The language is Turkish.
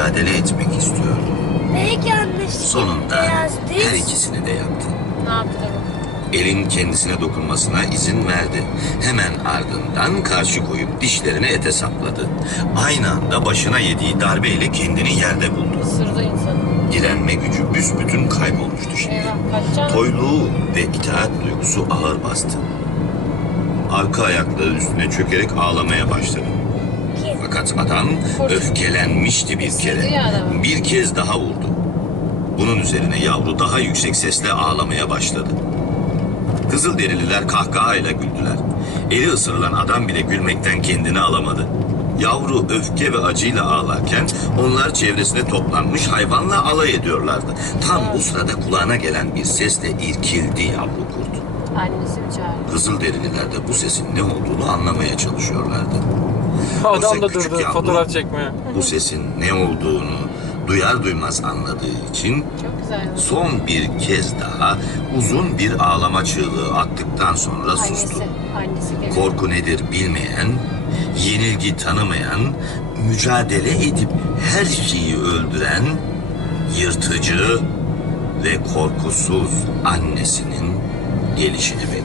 mücadele etmek istiyordu. Belki yanlış. Sonunda her ikisini de yaptı. Ne yaptılar o? Elin kendisine dokunmasına izin verdi. Hemen ardından karşı koyup dişlerini ete sapladı. Aynı anda başına yediği darbeyle kendini yerde buldu. Isırdı insanı. Direnme gücü büsbütün kaybolmuştu şimdi. Eyvah kaçacaksın. Toyluğu ve itaat duygusu ağır bastı. Arka ayakları üstüne çökerek ağlamaya başladı. Fakat adam Kurt. öfkelenmişti bir kere. Bir kez daha vurdu. Bunun üzerine yavru daha yüksek sesle ağlamaya başladı. Kızılderililer kahkahayla güldüler. Eli ısırılan adam bile gülmekten kendini alamadı. Yavru öfke ve acıyla ağlarken onlar çevresine toplanmış hayvanla alay ediyorlardı. Tam bu sırada kulağına gelen bir sesle irkildi yavru kurt. Annesi mi çağırdı? Kızılderililer de bu sesin ne olduğunu anlamaya çalışıyorlardı. Adam da küçük durdu yavru- fotoğraf çekmeye. Bu sesin ne olduğunu duyar duymaz anladığı için Çok güzel. son bir kez daha uzun bir ağlama çığlığı attıktan sonra sustu. Annesi. Annesi geliyor. Korku nedir bilmeyen, yenilgi tanımayan, mücadele edip her şeyi öldüren, yırtıcı ve korkusuz annesinin gelişini bekliyor.